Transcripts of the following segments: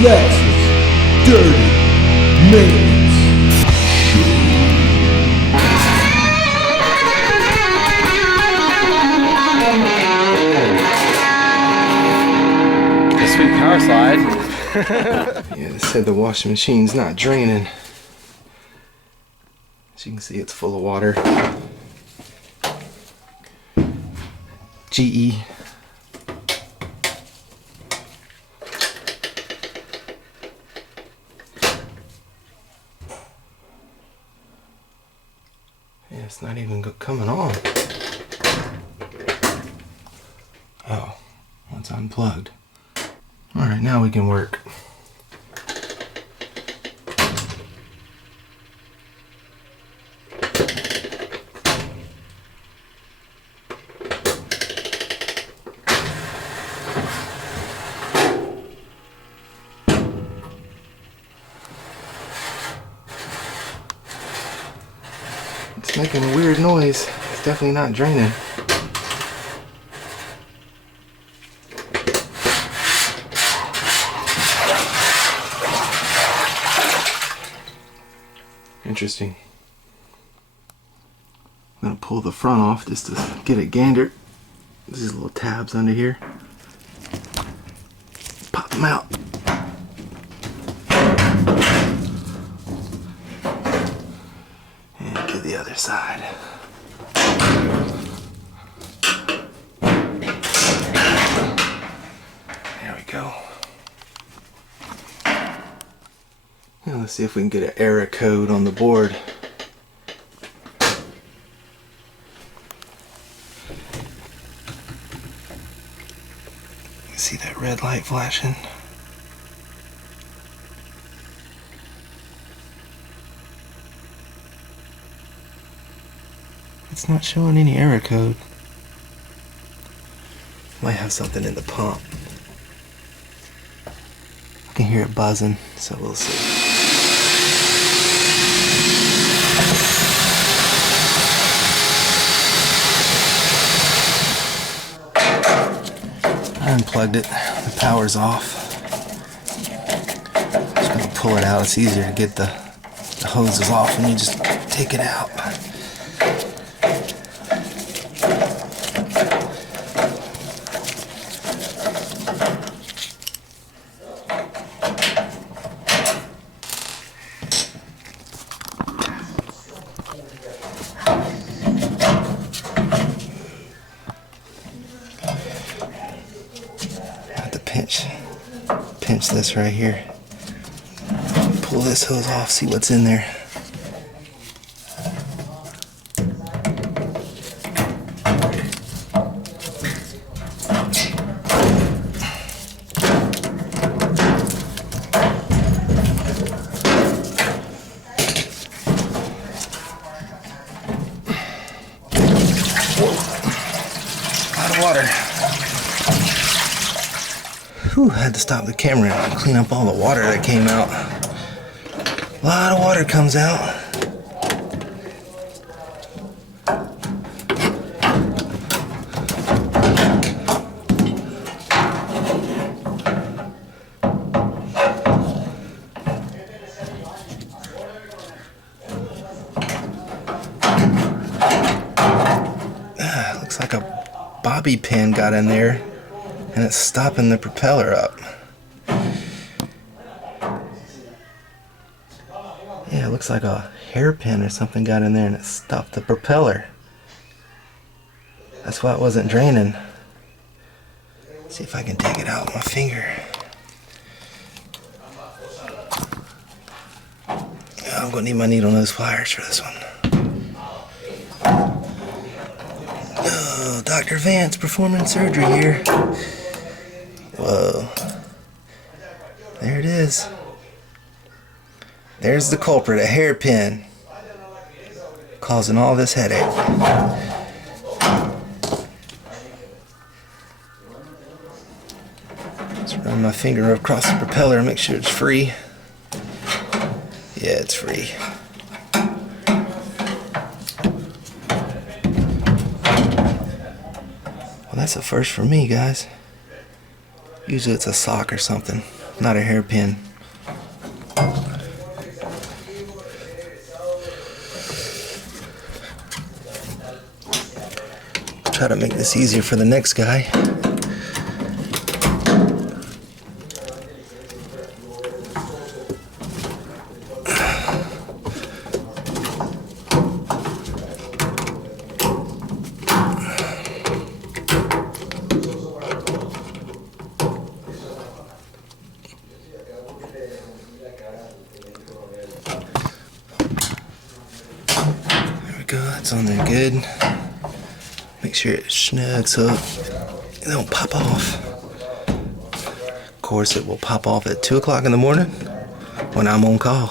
Lexus Dirty Maintenance Show. A sweet power slide. Yeah, they said the washing machine's not draining. As you can see, it's full of water. GE. Yeah, it's not even coming on. Oh, well, it's unplugged. Alright, now we can work. It's making a weird noise. It's definitely not draining. Interesting. I'm gonna pull the front off just to get it gander. These little tabs under here. Pop them out. And do the other side. There we go. Now let's see if we can get an error code on the board. See that red light flashing? It's not showing any error code. Might have something in the pump. I can hear it buzzing, so we'll see. I unplugged it. The power's off. Just gonna pull it out. It's easier to get the hoses off when you just take it out. Pinch this right here. Pull this hose off, see what's in there. A lot of water. Whew, I had to stop the camera and clean up all the water that came out. A lot of water comes out. Looks like a bobby pin got in there. And it's stopping the propeller up. Yeah, it looks like a hairpin or something got in there and it stopped the propeller. That's why it wasn't draining. Let's see if I can take it out with my finger. Yeah, I'm gonna need my needle nose pliers for this one. Oh, Dr. Vance performing surgery here. Whoa. There it is. There's the culprit, a hairpin. Causing all this headache. Just run my finger across the propeller and make sure it's free. Yeah, it's free. Well, that's a first for me, guys. Usually it's a sock or something. not a hairpin. Try to make this easier for the next guy. There we go, that's on there good. Make sure it snugs up. It don't pop off. Of course, it will pop off at 2 o'clock in the morning when I'm on call.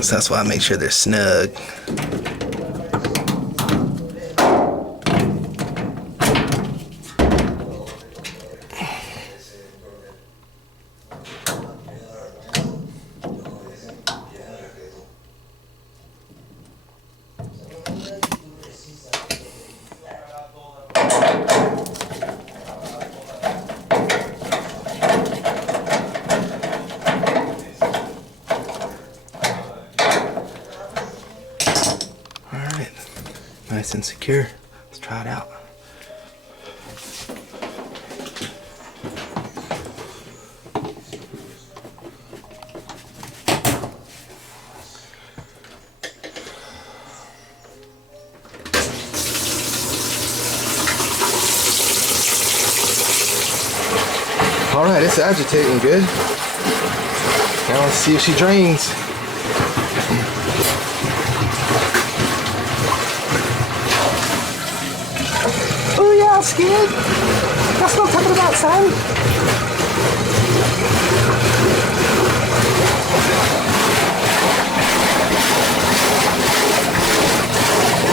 So that's why I make sure they're snug. Nice and secure. Let's try it out. All right, it's agitating good. Now let's see if she drains. Oh yeah, I'm scared. That's what I'm talking about, son.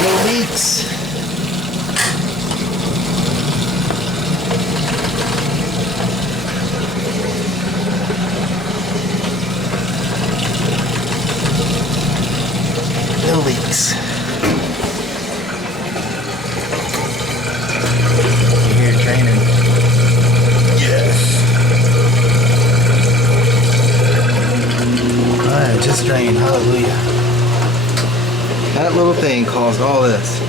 No leaks. No leaks. Draining. Yes. Alright, just drained. Hallelujah. That little thing caused all this.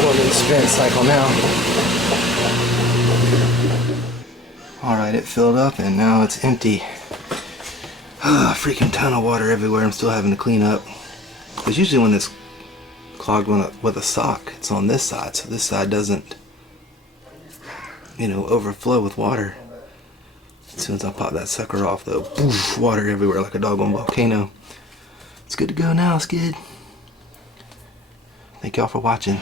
Going in the spin cycle now. Alright, it filled up and now it's empty. Freaking ton of water everywhere. I'm still having to clean up. Because usually when it's clogged with a sock, it's on this side, so this side doesn't, you know, overflow with water. As soon as I pop that sucker off though, poof, water everywhere like a doggone volcano. It's good to go now, Skid. Thank y'all for watching.